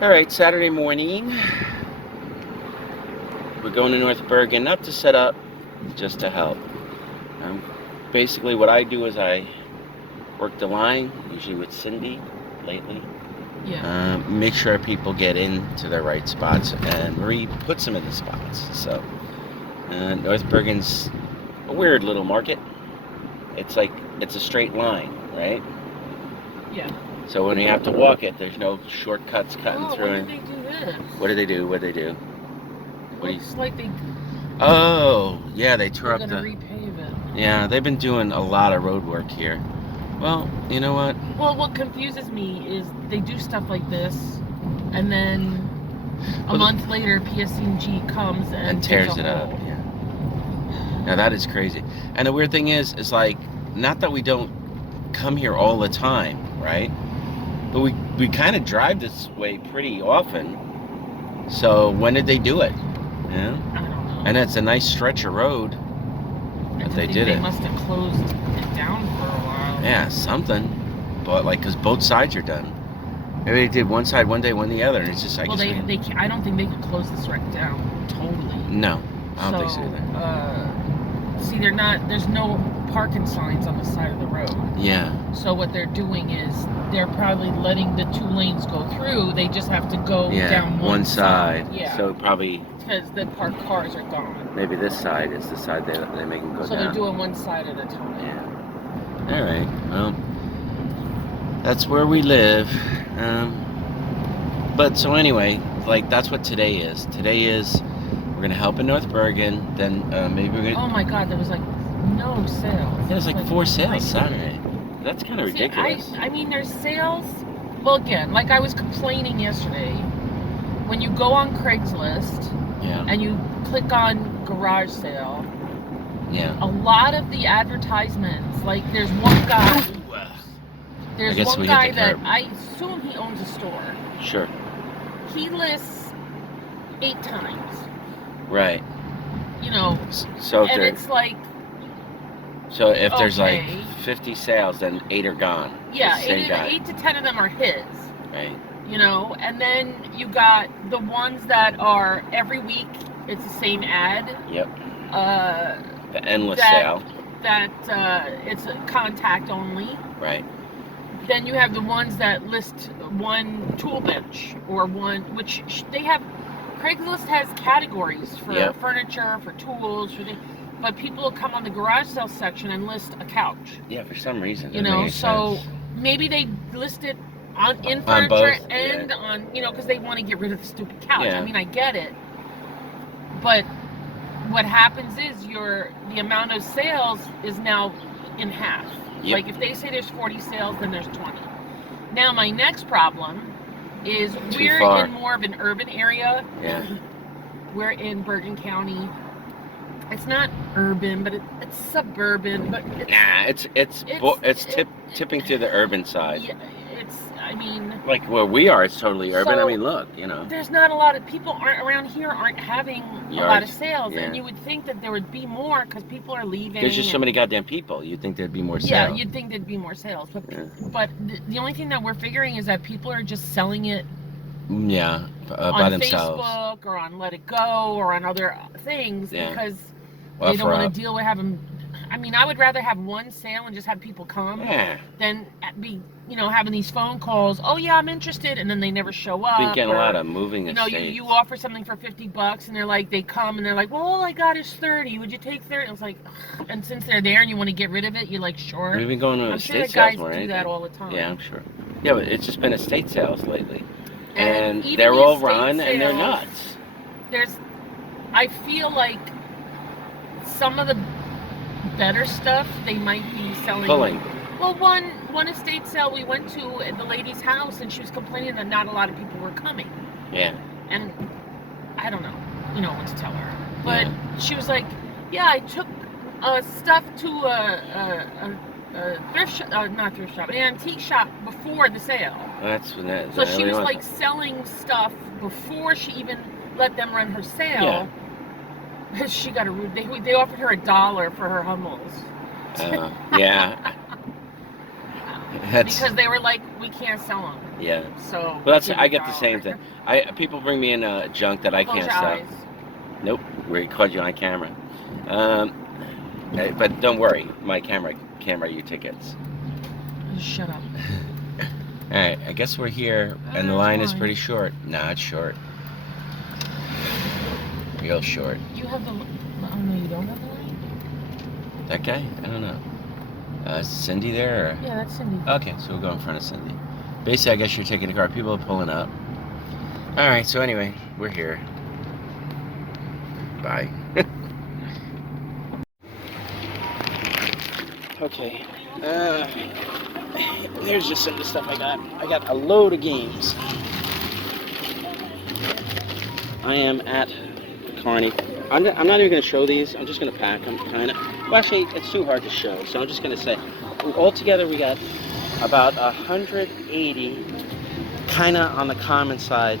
Alright, Saturday morning. We're going to North Bergen, not to set up, just to help. Basically what I do is I work the line, usually with Cindy, lately. Yeah. Make sure people get into the right spots, and Marie puts them in the spots. So, North Bergen's a weird little market. It's like, it's a straight line, right? Yeah. So when you have to walk it, there's no shortcuts cutting through it. Why did they do this? What did they do? What did they do? Looks like they... Oh, yeah, they tore up the... They're gonna repave it. Yeah, they've been doing a lot of road work here. Well, you know what? Well, what confuses me is they do stuff like this, and then a month later, PSC&G comes and tears it up. Yeah. Now that is crazy. And the weird thing is like, not that we don't come here all the time, right? But we kind of drive this way pretty often. So when did they do it? Yeah. I don't know. And it's a nice stretch of road. But they did it. They must have closed it down for a while. Yeah, something. But like, cause both sides are done. Maybe they did one side one day, one the other, and it's just like. Well, I don't think they could close this wreck down totally. No, I don't think so either. See, there's no parking signs on the side of the road. Yeah. So what they're doing is they're probably letting the two lanes go through. They just have to go down one side. Yeah. So probably. Because the parked cars are gone. Maybe this side is the side they make them go down. So they're doing one side at a time. Yeah. All right. Well, that's where we live. But so anyway, like that's what today is. Today is we're gonna help in North Bergen. Then maybe we're gonna. Oh my God! There was like no sales. There's like 4 sales Saturday. That's kind of ridiculous. I mean, there's sales. Well, again, like I was complaining yesterday, when you go on Craigslist. Yeah. And you click on garage sale. Yeah. A lot of the advertisements, like there's one guy. There's one guy that I assume he owns a store. Sure. He lists 8 times. Right. You know. So and it's like. So if there's like 50 sales, then 8 are gone. Yeah, 8 to 10 of them are his. Right. You know, and then you got the ones that are every week, it's the same ad. Yep. The endless sale. That it's a contact only. Right. Then you have the ones that list one tool bench or one, which they have. Craigslist has categories for furniture, for tools, but people will come on the garage sale section and list a couch. Yeah, for some reason. You know, so maybe they list it in furniture and on, you know, because they want to get rid of the stupid couch. Yeah. I mean, I get it. But what happens is the amount of sales is now in half. Yep. Like if they say there's 40 sales, then there's 20. Now my next problem is we're in more of an urban area. Yeah. We're in Bergen County. It's not urban, but it's suburban. But it's tipping to the urban side. Yeah, I mean, like where we are, it's totally urban. So I mean, look, you know, there's not a lot of people around here aren't having a lot of sales, and you would think that there would be more because people are leaving. There's just so many goddamn people. You'd think there'd be more sales. Yeah, you'd think there'd be more sales, but the only thing that we're figuring is that people are just selling it. Yeah, by themselves. On Facebook or on Let It Go or on other things because they don't want to deal with having. I mean, I would rather have one sale and just have people come than be, you know, having these phone calls. Oh yeah, I'm interested, and then they never show up. Been getting a lot of moving. You know, you offer something for $50, and they're like, they come and they're like, well, all I got is 30. Would you take 30? I was like, ugh. And since they're there and you want to get rid of it, you're like, sure. We've been going to estate sales more. I'm sure guys do that all the time. Yeah, I'm sure. Yeah, but it's just been estate sales lately, and they're all run and they're nuts. I feel like some of the better stuff they might be selling. Pulling. Well, one estate sale we went to at the lady's house, and she was complaining that not a lot of people were coming. Yeah. And I don't know, you know what to tell her, but she was like, "Yeah, I took stuff to a thrift shop, not thrift shop, an antique shop before the sale." That's when that. So she was like selling stuff before she even let them run her sale. Yeah. She got they offered her $1 for her Hummels. Yeah. Because they were like, we we can't sell them. Yeah. So. Well, I get the same thing. People bring me in junk that I can't sell. Eyes. Nope, we caught you on camera. But don't worry, my camera you tickets. Shut up. Alright, I guess we're here, and the line is pretty short. Nah, it's short. Real short. You have the... Oh, no, you don't have the line? That guy? I don't know. Is Cindy there? Or? Yeah, that's Cindy. Okay, so we'll go in front of Cindy. Basically, I guess you're taking the car. People are pulling up. Alright, so anyway, we're here. Bye. Okay. Here's just some of the stuff I got. I got a load of games. I am at the Carney. I'm not even going to show these. I'm just going to pack them, kind of. Well, actually, it's too hard to show, so I'm just going to say, altogether we got about 180, kind of on the common side,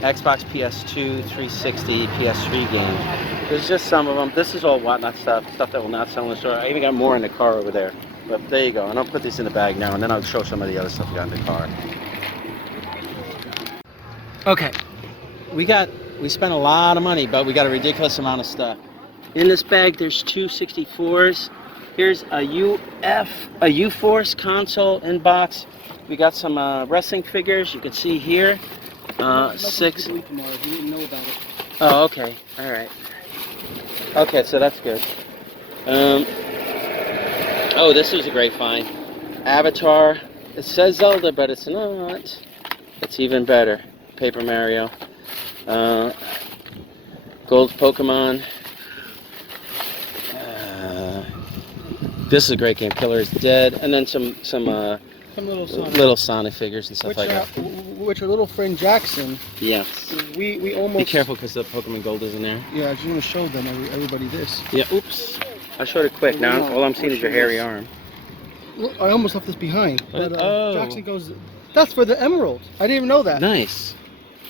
Xbox, PS2, 360, PS3 games. There's just some of them. This is all whatnot stuff that will not sell in the store. I even got more in the car over there. But there you go. And I'll put these in the bag now, and then I'll show some of the other stuff we got in the car. Okay. We spent a lot of money, but we got a ridiculous amount of stuff. In this bag, there's two 64s. Here's a U-Force console in box. We got some wrestling figures. You can see here. 6. Oh, okay. All right. Okay, so that's good. Oh, this was a great find. Avatar. It says Zelda, but it's not. It's even better. Paper Mario. Gold Pokemon. This is a great game. Killer is Dead, and then some little Sonic figures and stuff like that. Which our little friend Jackson. Yes. We almost. Be careful because the Pokemon Gold is in there. Yeah, I just want to show them everybody this. Yeah. Oops. I showed it quick. Now all I'm seeing is your hairy arm. Look, I almost left this behind. But oh. Jackson goes. That's for the emerald. I didn't even know that. Nice.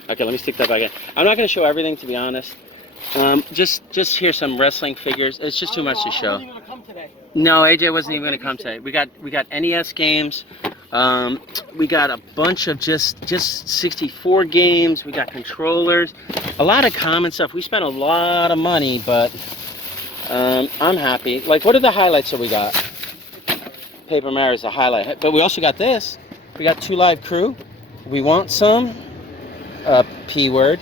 Okay, let me stick that back in. I'm not going to show everything, to be honest. Just here's some wrestling figures. It's just too much to show. Wasn't even gonna come today. No, AJ wasn't even going to come today. We got NES games. We got a bunch of just 64 games. We got controllers. A lot of common stuff. We spent a lot of money, but I'm happy. Like, what are the highlights that we got? Paper Mario is a highlight. But we also got this. We got 2 Live Crew. We want some. P word.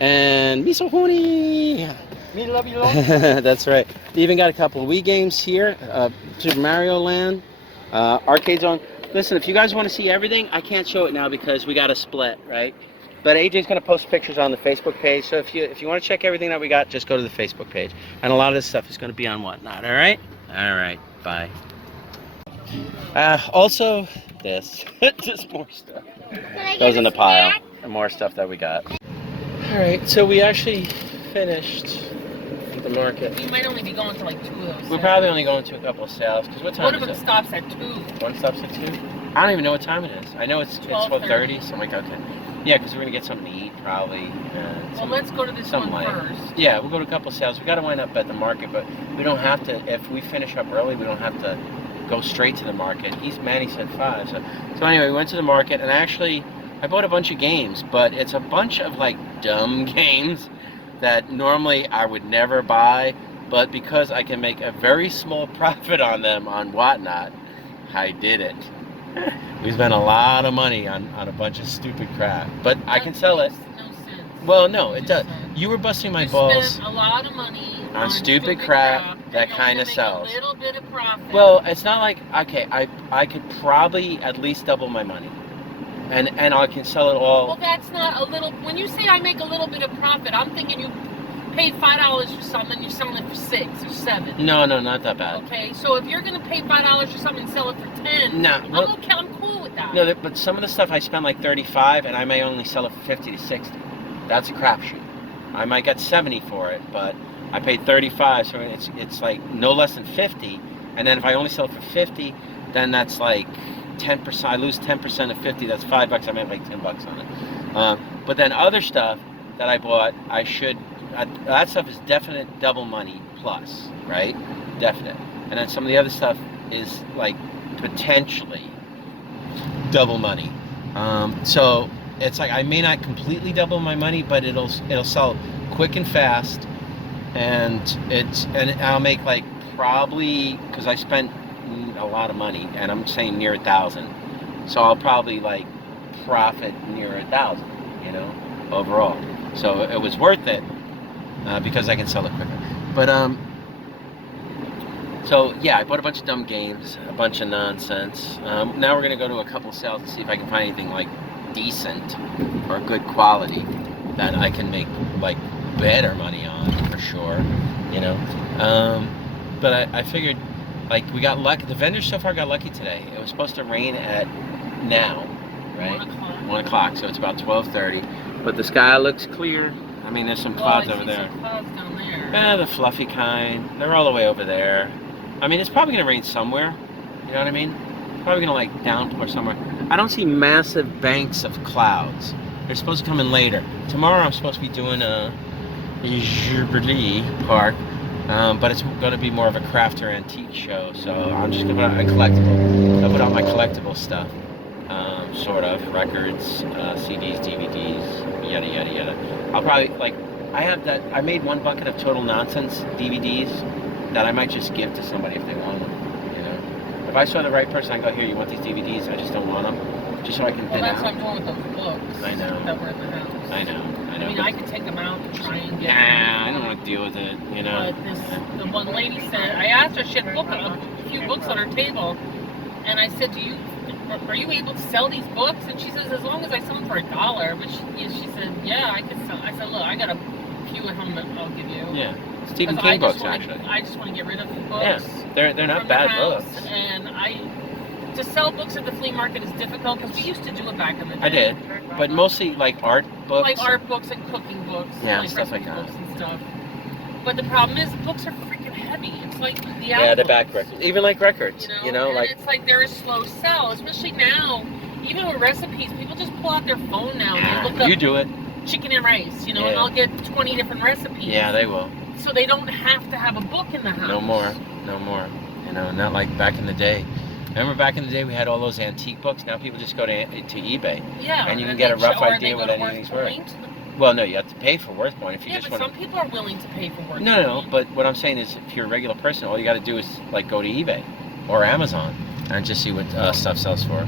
And Misohuni. Me love you, love. That's right. We even got a couple of Wii games here. Super Mario Land. Arcade Zone. Listen, if you guys want to see everything, I can't show it now because we got a split, right? But AJ's going to post pictures on the Facebook page. So if you want to check everything that we got, just go to the Facebook page. And a lot of this stuff is going to be on Whatnot, all right? All right, bye. Also, this. Just more stuff. Goes in the pile. And more stuff that we got. All right, so we actually finished the market. We might only be going to like 2 of those. We're probably only going to a couple of sales. Because what time is it? One of them stops at 2. One stops at 2? I don't even know what time it is. I know it's 12:30, so I'm like, okay. Yeah, because we're going to get something to eat, probably. Well, let's go to this one first. Yeah, we'll go to a couple of sales. We got to wind up at the market, but we don't have to. If we finish up early, we don't have to go straight to the market. Manny said 5. So anyway, we went to the market, and actually, I bought a bunch of games, but it's a bunch of like dumb games that normally I would never buy, but because I can make a very small profit on them on Whatnot, I did it. We spent a lot of money on a bunch of stupid crap, but I can sell it. No sense. Well, no, it does. You were busting my balls. Spent a lot of money on stupid crap that kind of sells. A little bit of profit. Well, it's not like, okay, I could probably at least double my money. And I can sell it all. Well, that's not a little. When you say I make a little bit of profit, I'm thinking you paid $5 for something and you're selling it for 6 or 7. No, not that bad. Okay, so if you're gonna pay $5 for something and sell it for 10, no, well, I'm okay. I'm cool with that. No, but some of the stuff I spend like 35, and I may only sell it for 50 to 60. That's a crapshoot. I might get 70 for it, but I paid 35, so it's like no less than 50. And then if I only sell it for 50, then that's like 10%. I lose 10% of 50. That's $5. I made like $10 on it. But then other stuff that I bought, that stuff is definite double money plus, right? Definite. And then some of the other stuff is like potentially double money. So it's like I may not completely double my money, but it'll sell quick and fast, and I'll make like probably, because I spent a lot of money, and I'm saying near 1,000, so I'll probably like profit near 1,000, you know, overall. So it was worth it because I can sell it quicker. But so yeah, I bought a bunch of dumb games, a bunch of nonsense. Now we're gonna go to a couple sales to see if I can find anything like decent or good quality that I can make like better money on for sure, you know. But I figured, like, we got lucky. The vendors so far got lucky today. It was supposed to rain at now, right? 1 o'clock, so it's about 12:30. But the sky looks clear. I mean, there's some clouds over there. Some clouds down there. Yeah, the fluffy kind. They're all the way over there. I mean, it's probably gonna rain somewhere. You know what I mean? Probably gonna like downpour somewhere. I don't see massive banks of clouds. They're supposed to come in later. Tomorrow I'm supposed to be doing a Jubilee Park, but it's gonna be more of a craft or antique show. So I'm just gonna put out a collectible. I'll put out my collectible stuff, sort of records, CDs, DVDs, yada yada yada. I'll probably like. I made one bucket of total nonsense DVDs that I might just give to somebody if they want them, you know. If I saw the right person, I go, here, you want these DVDs? I just don't want them, just so I can thin out. That's what I'm doing with those books. I know. That were in the house. I know. I mean, I could take them out and try and get Nah, I don't want to deal with it, you know. But the one lady said, I asked her, she had a few books on her table, and I said, are you able to sell these books? And she says, as long as I sell them for $1. But she said, yeah, I could sell. I said, look, I got a few at home that I'll give you. Yeah. Stephen King books, actually. I just want to get rid of the books. Yeah, they're not bad books. And to sell books at the flea market is difficult because we used to do it back in the day. I did, but mostly like art books. Like art books and cooking books. Yeah, like stuff like that. books and stuff. But the problem is, books are freaking heavy. It's like the yeah, the back records, even like records. You know, and like it's like they're a slow sell, especially now. Even with recipes, people just pull out their phone now and they look up. You do it. Chicken and rice, you know, yeah. and I'll get 20 different recipes. Yeah, they will. So they don't have to have a book in the house. No more. You know, not like back in the day. Remember back in the day we had all those antique books? Now people just go to eBay. Yeah. And you can get a rough idea what anything's worth. Well, no, you have to pay for Worth Point if you just want. Yeah, but some people are willing to pay for Worth Point. No, but what I'm saying is, if you're a regular person, all you got to do is like go to eBay or Amazon and just see what stuff sells for.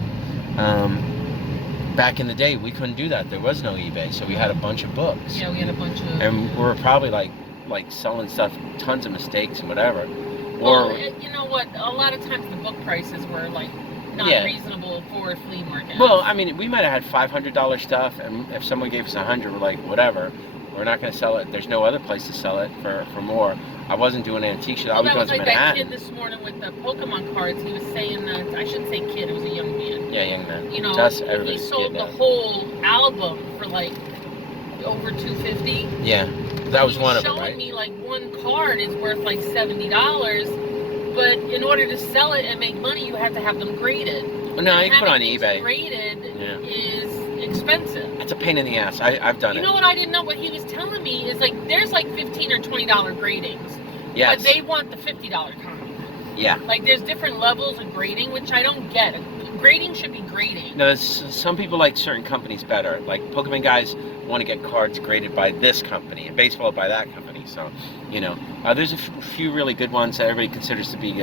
Back in the day, we couldn't do that. There was no eBay, so we had a bunch of books. Yeah, we had a bunch of. And we were probably like selling stuff, tons of mistakes and whatever. Well, you know what? A lot of times the book prices were like not reasonable for a flea market. Well, I mean, we might have had $500 stuff, and if someone gave us $100, we're like, whatever. We're not going to sell it. There's no other place to sell it for more. I wasn't doing antique shit. I was going to Manhattan. That kid this morning with the Pokemon cards. He was saying that I shouldn't say kid. It was a young man. Yeah, young man. You know, he sold the whole album for like over $250. Yeah, that was one of them, right? Showing me like one card is worth like $70, but in order to sell it and make money, you have to have them graded. Well, no, you can put on eBay. Graded is expensive. It's a pain in the ass. I've done it. You know what I didn't know? What he was telling me is like there's like $15 or $20 gradings. Yes. But they want the $50 copy. Yeah. Like there's different levels of grading, which I don't get. Grading should be grading. No, some people like certain companies better. Like Pokemon guys want to get cards graded by this company, and baseball by that company. So, you know, there's a few really good ones that everybody considers to be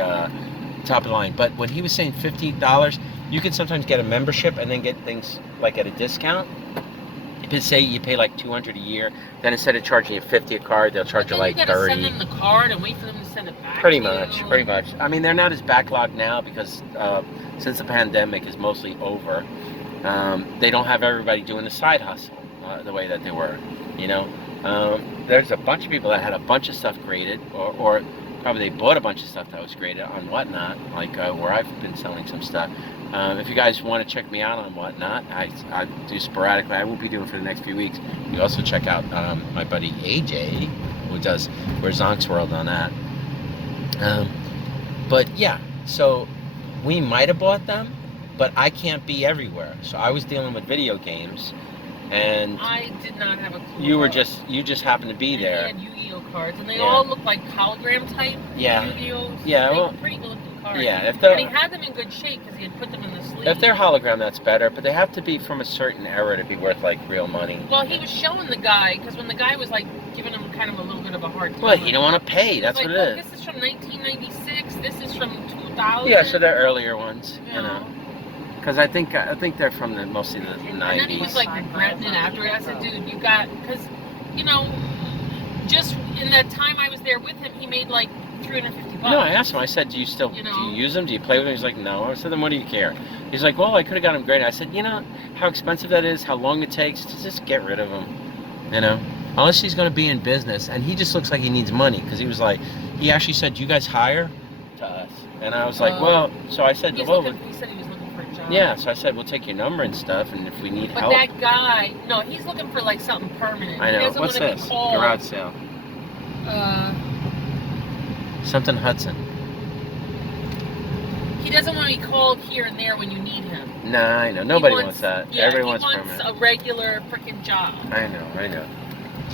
top of the line. But when he was saying $50, you can sometimes get a membership and then get things like at a discount. If you say you pay like $200 a year, then instead of charging you $50 a card, they'll charge you like $30. You gotta send them the card and wait for them to send it back. Pretty much. I mean, they're not as backlogged now because since the pandemic is mostly over, they don't have everybody doing the side hustle the way that they were. You know, there's a bunch of people that had a bunch of stuff graded, or probably they bought a bunch of stuff that was graded on Whatnot, like where I've been selling some stuff. If you guys want to check me out on Whatnot, I do sporadically. I won't be doing it for the next few weeks. You also check out my buddy AJ, who does ZonksWorld on that. But yeah, so we might have bought them, but I can't be everywhere. So I was dealing with video games, and I did not have a clue. You just happened to be there. They had Yu-Gi-Oh cards, and they all look like hologram type. Yeah. Yu-Gi-Oh. Yeah. Well, pretty good looking cards. card. Yeah, and he had them in good shape because he had put them in the sleeve. If they're hologram, that's better, but they have to be from a certain era to be worth like real money. Well, he was showing the guy because when the guy was like giving him kind of a little bit of a hard time. Well, he don't want to pay. That's like, what it is. This is from 1996. This is from 2000. Yeah, so they're earlier ones, you know. Because I think they're from mostly the 90s. And then he was like regretting it after it. I said, dude, you got, because, you know, just in that time I was there with him, he made like $350. No, I asked him. I said, do you use them? Do you play with them? He's like, no. I said, then what do you care? He's like, well, I could have got them great. I said, you know how expensive that is, how long it takes to just get rid of them, you know? Unless he's going to be in business, and he just looks like he needs money, because he was like, he actually said, do you guys hire to us? And I was like, well, so I said, well, he said he was looking for a job. yeah, so I said, we'll take your number and stuff, and if we need help. But that guy, no, he's looking for like something permanent. I know. He doesn't What's want to this? be called, Garage sale. Something Hudson. He doesn't want to be called here and there when you need him. Nah, I know. Nobody wants that. Yeah, Everyone's he wants permanent. a regular freaking job. I know.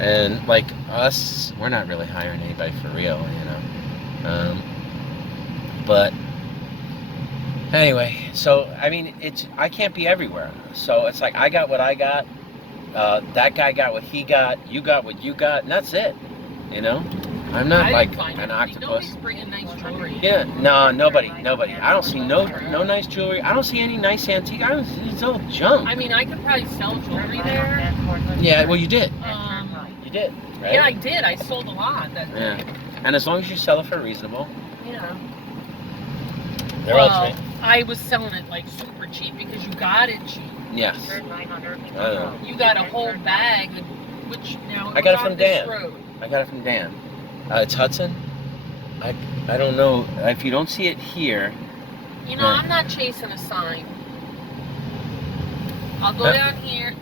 And like us, we're not really hiring anybody for real, you know. But anyway, so I mean, I can't be everywhere. So it's like I got what I got. That guy got what he got. You got what you got, and that's it. You know. I'm not like an octopus. Nobody's bringing nice jewelry. Yeah, no, nobody. I don't see no nice jewelry. I don't see any nice antique. It's all junk. I mean, I could probably sell jewelry there. Yeah, well, you did. You did, right? Yeah, I did. I sold a lot that day. Yeah, and as long as you sell it for reasonable. Yeah. They're all cheap. I was selling it like super cheap because you got it cheap. Yes. You got a whole bag, which now I got it from Dan. Road. I got it from Dan. It's Hudson. I don't know if you don't see it here. You know, I'm not chasing a sign. I'll go down here.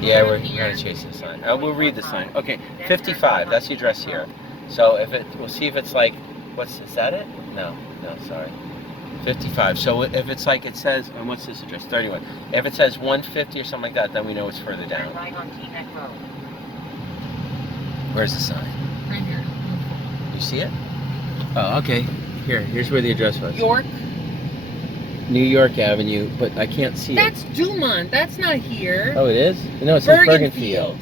Yeah, we're gonna chase the sign. We'll read the sign. Okay, 55. That's the address here. So we'll see if it's like, is that it? No, sorry. 55. So if it's like it says, and what's this address? 31. If it says 150 or something like that, then we know it's further down. Where's the sign? Right here. You see it? Oh, okay. Here's where the address was. New York Avenue, but I can't see That's Dumont. That's not here. Oh, it is? No, it says Bergenfield.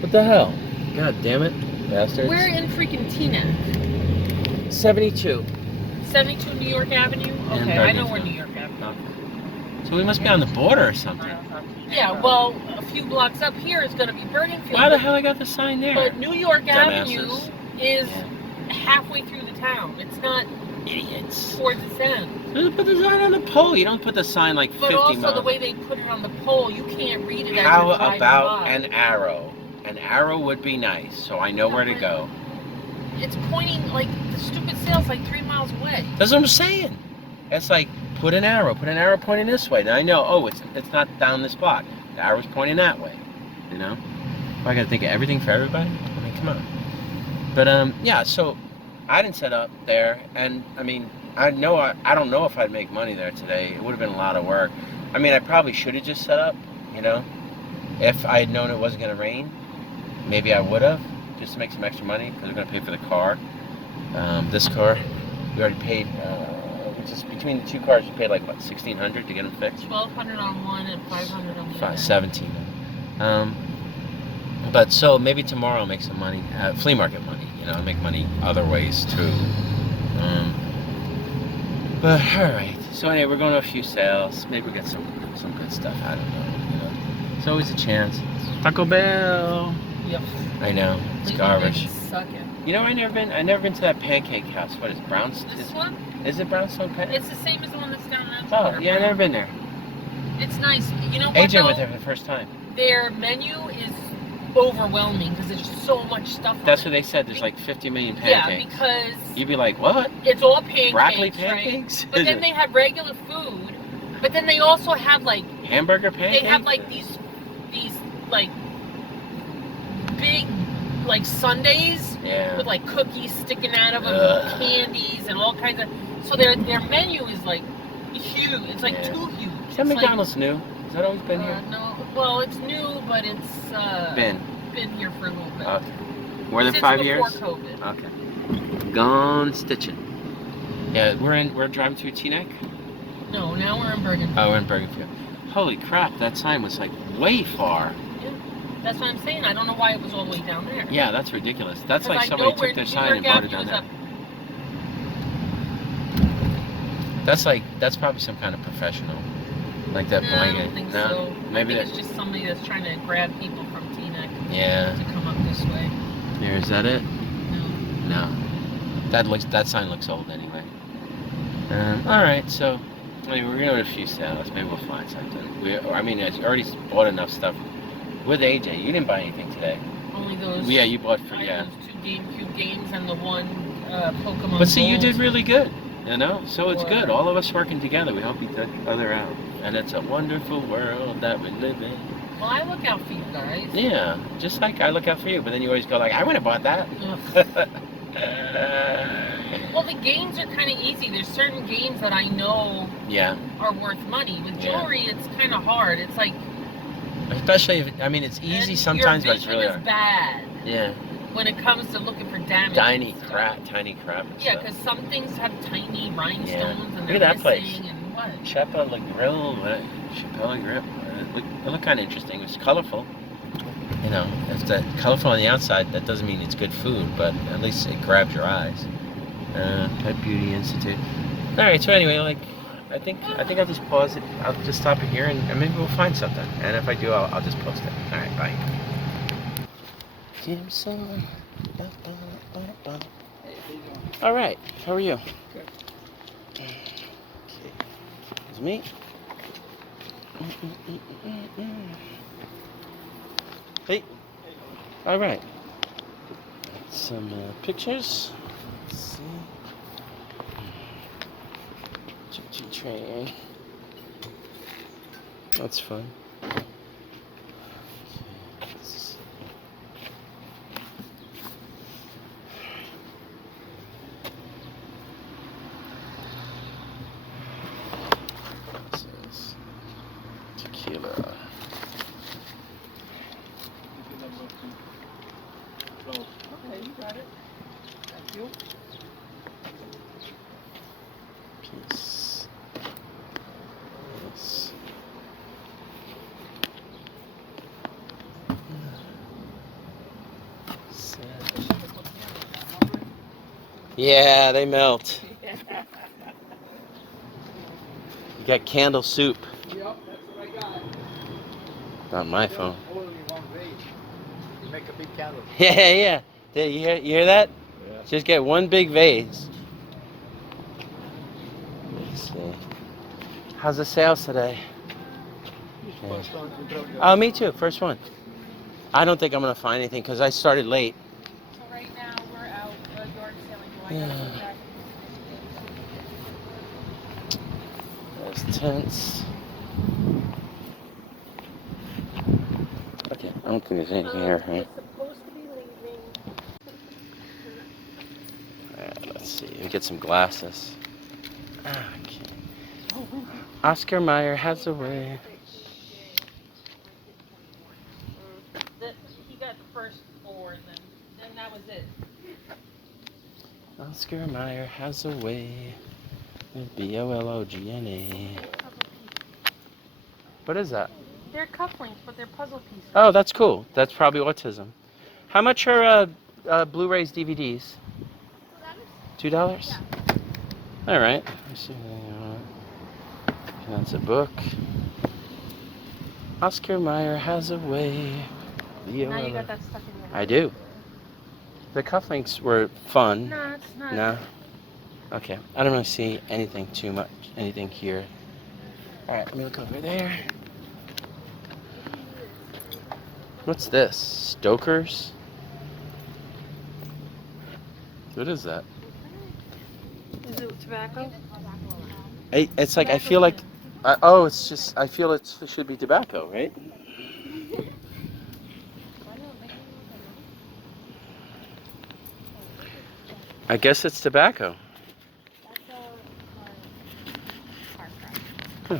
What the hell? God damn it, bastards. We're in freaking Teaneck. 72. 72 New York Avenue? Okay, I know where New York Avenue. Okay. So we must be on the border or something. Yeah, well, a few blocks up here is going to be Bergenfield. Why the hell I got the sign there? But New York Avenue is Yeah. halfway through the town. It's not Idiots. towards its end. Just put the sign on the pole. You don't put the sign like 50 But also miles. the way they put it on the pole, you can't read it as How you're driving about by. an arrow? An arrow would be nice, so I know where to go. It's pointing, like, the stupid sale's like 3 miles away. That's what I'm saying. It's like, put an arrow pointing this way. Then I know, oh, it's not down this block. The arrow's pointing that way, you know? I gotta think of everything for everybody? I mean, come on. But, yeah, so I didn't set up there, and, I mean, I don't know if I'd make money there today. It would have been a lot of work. I mean, I probably should have just set up, you know? If I had known it wasn't gonna rain, maybe I would have, just to make some extra money, because we're gonna pay for the car. This car, we already paid, just between the two cars, we paid like, what, $1,600 to get them fixed? $1,200 on one and $500 on the other. 17. But so maybe tomorrow I'll make some money, flea market money, you know, I'll make money other ways too. But alright, so anyway, we're going to a few sales, maybe we'll get some good stuff, I don't know, you know. It's always a chance. Taco Bell. Yep. I know, it's garbage. Suck it. You know, I never been to that pancake house. What is it, Brownstone? This one? Is it Brownstone Pancake? It's the same as the one that's down in Oh, yeah, I've never been there. It's nice. You know what, AJ went there for the first time. Their menu is overwhelming because there's just so much stuff. That's what they said. There's like 50 million pancakes. Yeah, because you'd be like, what? It's all pancakes. Broccoli pancakes? Right? But then they have regular food. But then they also have like hamburger pancakes. They have like these like big like sundaes with like cookies sticking out of them, and candies and all kinds of. So their menu is like huge. It's like too huge. Is that McDonald's new? Has that always been here? No. Well, it's new, but it's been here for a little bit. Okay. More than Since 5 years? before COVID. Okay. Gone stitching. Yeah, we're driving through Teaneck? No, now we're in Bergenfield. Oh, we're in Bergenfield. Holy crap, that sign was like way far. Yeah. That's what I'm saying. I don't know why it was all the way down there. Yeah, that's ridiculous. That's like somebody took their sign and brought it down there. That's probably some kind of professional. Like that blanket. I don't think so. Maybe it's just somebody that's trying to grab people from Teaneck. Yeah. To come up this way. Here, is that it? No. No. That sign looks old anyway. All right, so I mean, we're going to a few sales. Maybe we'll find something. I already bought enough stuff with AJ. You didn't buy anything today. Only those. Yeah, you bought for those 2 GameCube games and the 1 Pokemon. But see, you did really good. You know, so it's good. All of us working together. We help each other out, and it's a wonderful world that we live in. Well, I look out for you guys. Yeah, just like I look out for you. But then you always go like, I wouldn't have bought that. Well, the games are kind of easy. There's certain games that I know are worth money. With jewelry, it's kind of hard. It's like... Especially if, it's easy sometimes, but it's really hard. Bad. Yeah. When it comes to looking for damage. Tiny crap. Yeah, because some things have tiny rhinestones and they're look at that missing place. And what? Chapel Grill. It looked kind of interesting. It was colorful. You know, if it's colorful on the outside, that doesn't mean it's good food, but at least it grabs your eyes. Pet Beauty Institute. All right. So anyway, I think I'll just pause it. I'll just stop it here, and maybe we'll find something. And if I do, I'll just post it. All right. Bye. All right. How are you? Good. Okay. It's me. Hey. All right. Some pictures. Let's see. Choo-choo train. That's fun. Tequila. Okay, you got it. Thank you. Peace. Yes. Yeah, they melt. You got candle soup. Yep, that's what I got. Not my phone. Only one vase. You make a big candle. Yeah. Did you hear that? Yeah. Just get one big vase. Let's see. How's the sales today? Oh, me too. First one. I don't think I'm gonna find anything because I started late. So right now we're out yard selling. Yeah. There's tents. Okay, I don't think there's anything here, right? It's supposed to be leaving. Alright, let's see. We get some glasses. Okay. Oscar Mayer has a way. He got the first 4, and then that was it. Oscar Mayer has a way. BOLOGNA. What is that? They're cufflinks, but they're puzzle pieces. Oh, that's cool. That's probably autism. How much are Blu-rays, DVDs? $2? Yeah. All right. Let's see. That's a book. Oscar Mayer has a way. Now you got that stuck in your head. I do. The cufflinks were fun. No, it's not. No? Okay. I don't really see anything too much. Anything here. All right. Let me look over there. What's this? Stoker's? What is that? Is it tobacco? It's like, I feel like, it's just, I feel it should be tobacco, right? I guess it's tobacco. Huh.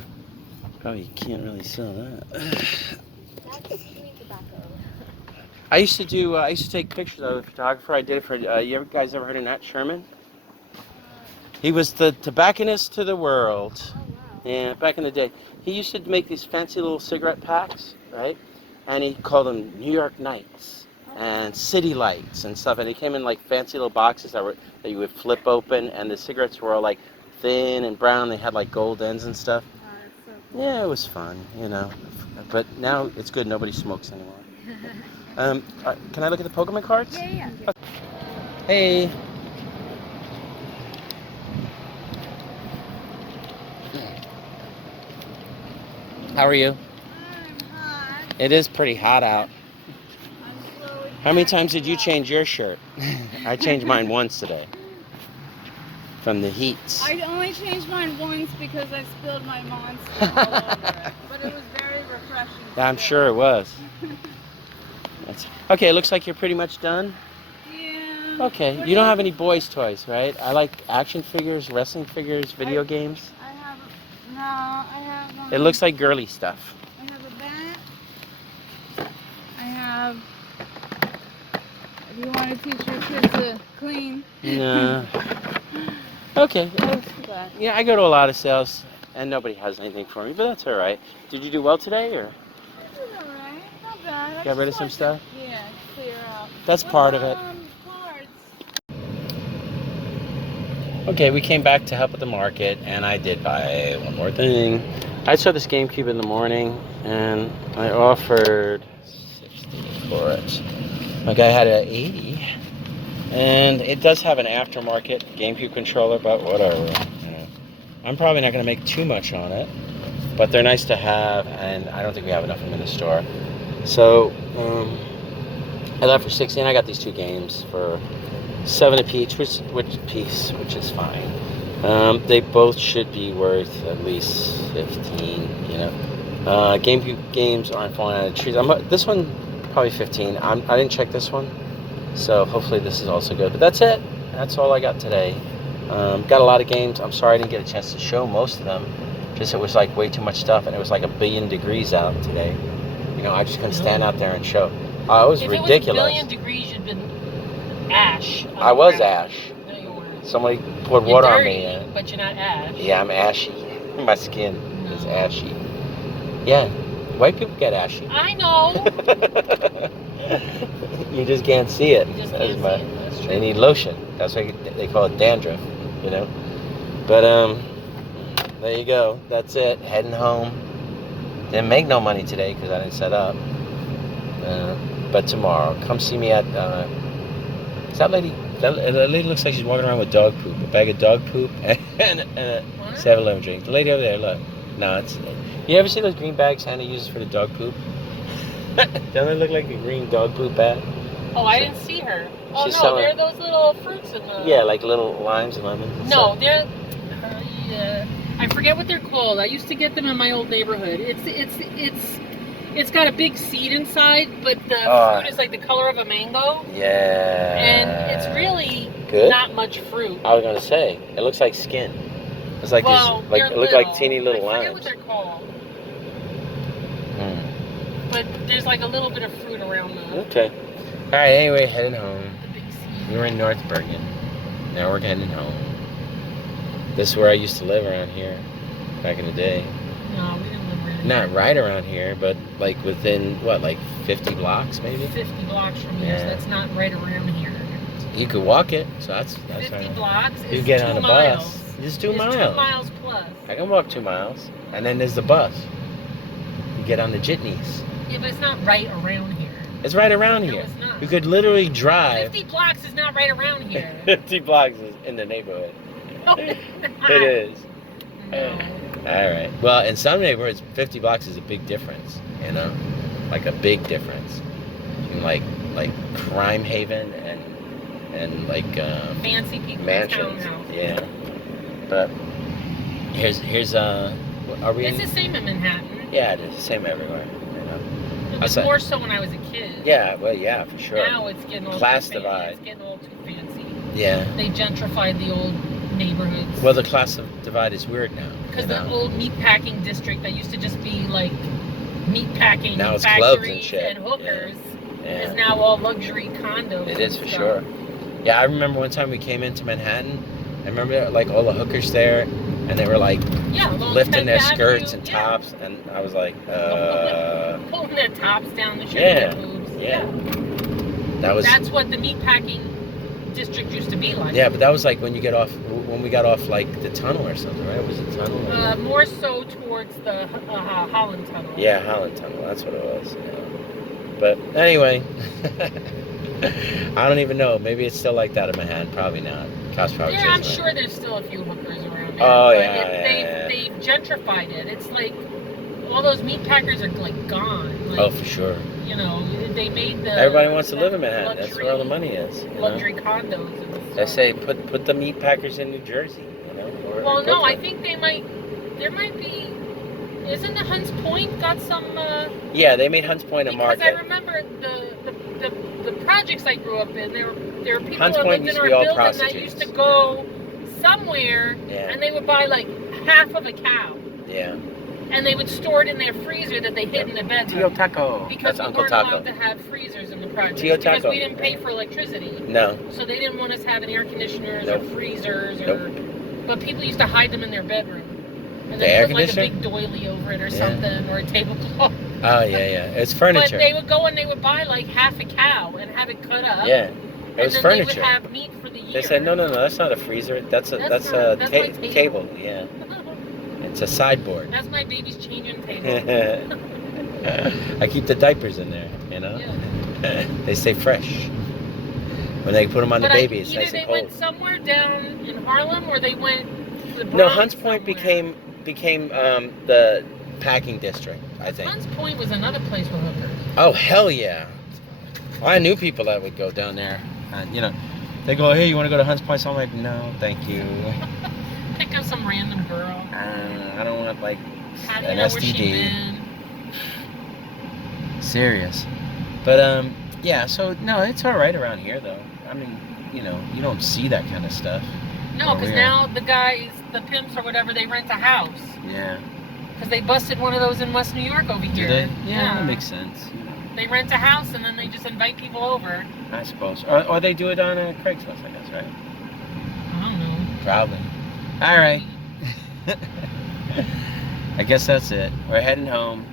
Oh, you can't really sell that. I used to do. I used to take pictures of the photographer. I did it for. You guys ever heard of Nat Sherman? He was the tobacconist to the world. Oh, wow. Yeah, back in the day. He used to make these fancy little cigarette packs, right? And he called them New York Nights and City Lights and stuff. And they came in like fancy little boxes that you would flip open, and the cigarettes were all like thin and brown. They had like gold ends and stuff. Oh, that's so cool. Yeah, it was fun, you know. But now it's good. Nobody smokes anymore. Can I look at the Pokemon cards? Yeah. Hey. How are you? I'm hot. It is pretty hot out. I'm slowly. How many times did you change your shirt? I changed mine once today. From the heat. I only changed mine once because I spilled my monster all over it. But it was very refreshing. I'm sure it was. Okay, it looks like you're pretty much done. Yeah. Okay, you don't have any boys' toys, right? I like action figures, wrestling figures, video games. I have. No, I have. It looks like girly stuff. I have a bat. I have. If you want to teach your kids to clean. No. Okay. Yeah, I go to a lot of sales, and nobody has anything for me, but that's all right. Did you do well today, or? Alright, not bad. Got rid of some stuff? Yeah, clear out. That's part of it. Cards. Okay, we came back to help with the market, and I did buy one more thing. I saw this GameCube in the morning, and I offered 60 for it. My guy had an 80, and it does have an aftermarket GameCube controller, but whatever. You know. I'm probably not going to make too much on it, but they're nice to have, and I don't think we have enough of them in the store. So, I left for 60, and I got these two games for 7 apiece, which is fine. They both should be worth at least 15, you know. GameCube games aren't falling out of trees. This one, probably 15. I didn't check this one, so hopefully this is also good. But that's it. That's all I got today. Got a lot of games. I'm sorry I didn't get a chance to show most of them. Just it was like way too much stuff, and it was like 1 billion degrees out today. You know, I just couldn't stand out there and show. It was ridiculous. If it was 1 billion degrees, you'd been ash. I was ash. No, you weren't. Somebody poured You're water dirty, on me. but you're not ash. Yeah, I'm ashy. My skin is ashy. Yeah, white people get ashy. I know. You just can't see it. You just can't see it. That's true. They need lotion. That's why they call it dandruff, you know. But there you go. That's it. Heading home. Didn't make no money today because I didn't set up. But tomorrow, come see me at. Is that lady? That lady looks like she's walking around with dog poop. A bag of dog poop and a 7-Eleven drink. The lady over there, look. No, it's. You ever see those green bags Hannah uses for the dog poop? Don't they look like a green dog poop bag? Oh, I didn't see her. Oh, She's no, selling- they're those little fruits in the... Yeah, like little limes and lemons. And No, stuff. they're... yeah, I forget what they're called. I used to get them in my old neighborhood. It's got a big seed inside, but the fruit is like the color of a mango. Yeah. And it's really good. not much fruit. I was gonna say it looks like skin. It's like Well, these, like they're it look like teeny little I limes. forget what they're called. Hmm. But there's like a little bit of fruit around them. Okay. All right. Anyway, heading home. The big seed. We were in North Bergen. Now we're heading home. This is where I used to live around here, back in the day. No, we didn't live right Not right around here, but like within what, like 50 blocks maybe. 50 blocks from here, so Yeah. that's not right around here. You could walk it, so that's 50 right. blocks You is get 2 on a miles. bus. It's 2 It's miles. 2 miles plus. I can walk 2 miles, and then there's the bus. You get on the jitneys. Yeah, but it's not right around here. It's right around No, here. it's not. You could literally drive. 50 blocks is not right around here. 50 blocks is in the neighborhood. No, it's not. It is. No. All right. Well, in some neighborhoods, 50 blocks is a big difference. You know, like a big difference. In like crime haven and like Fancy people mansions. townhouse. Yeah. But here's are we? It's the same in Manhattan. Yeah, it is the same everywhere. You know. It was more so when I was a kid. Yeah. Well, yeah, for sure. Now it's getting all Class too fancy. divide. It's getting a little too fancy. Yeah. They gentrified the old neighborhoods. Well, the class divide is weird now. Because you the know? old meatpacking district that used to just be like meatpacking Now it's clubs and factories shit. and hookers is now all luxury condos. It is for sure. Yeah, I remember one time we came into Manhattan. I remember like all the hookers there, and they were like lifting their skirts and tops, and I was like, pulling their tops down to show yeah, their boobs. yeah. That's what the meatpacking district used to be like. Yeah, but that was like when we got off like the tunnel or something, right? Was it tunnel? More so towards the Holland Tunnel. Yeah, Holland Tunnel. That's what it was. Yeah. But anyway, I don't even know. Maybe it's still like that in Manhattan. Probably not. Cops probably. Yeah, I'm sure there's still a few hookers around there. Oh but yeah, they've gentrified it. It's like all those meat packers are like gone. Like, oh, for sure. You know, they made the. Everybody wants to live in Manhattan. That's where all the money is. Luxury condos. And they say put the meat packers in New Jersey. You know. Well, no, I think they might. There might be. Isn't the Hunts Point got some? Yeah, they made Hunts Point a market. Because I remember the projects I grew up in. There were people Hunts that Point lived in used to our be all building that prostitutes. used to go somewhere, and they would buy like half of a cow. Yeah. And they would store it in their freezer that they hid in the bedroom. Tio Taco. Because we weren't allowed to have freezers in the projects. Because we didn't pay for electricity. No. So they didn't want us having air conditioners or freezers or. But people used to hide them in their bedroom. And then put like a big doily over it or something, or a tablecloth. Oh yeah. It's furniture. But they would go and they would buy like half a cow and have it cut up. Yeah. It was furniture. They would have meat for the year. They said no, that's not a freezer. That's a table. Yeah. It's a sideboard. That's my baby's changing table. I keep the diapers in there, you know. Yeah. They stay fresh. When they put them on the baby, it's nice and cold. Either they went somewhere down in Harlem, or they went to the Bronx. No, Hunts Point became the packing district, I think. Hunts Point was another place with hookers. Oh hell yeah! Well, I knew people that would go down there. You know, they go, "Hey, you want to go to Hunts Point?" So I'm like, "No, thank you." Pick up some random girl. I don't want like an STD. Serious. But yeah. So no, it's all right around here though. I mean, you know, you don't see that kind of stuff. No, because now the guys, the pimps or whatever, they rent a house. Yeah. Because they busted one of those in West New York over here. Do they? Yeah, that makes sense. You know. They rent a house and then they just invite people over. I suppose. Or they do it on Craigslist, I guess, right? I don't know. Probably. All right. I guess that's it. We're heading home.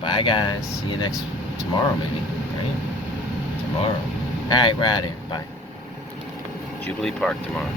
Bye, guys. See you tomorrow, maybe. Right? Tomorrow. All right, we're out of here. Bye. Jubilee Park tomorrow.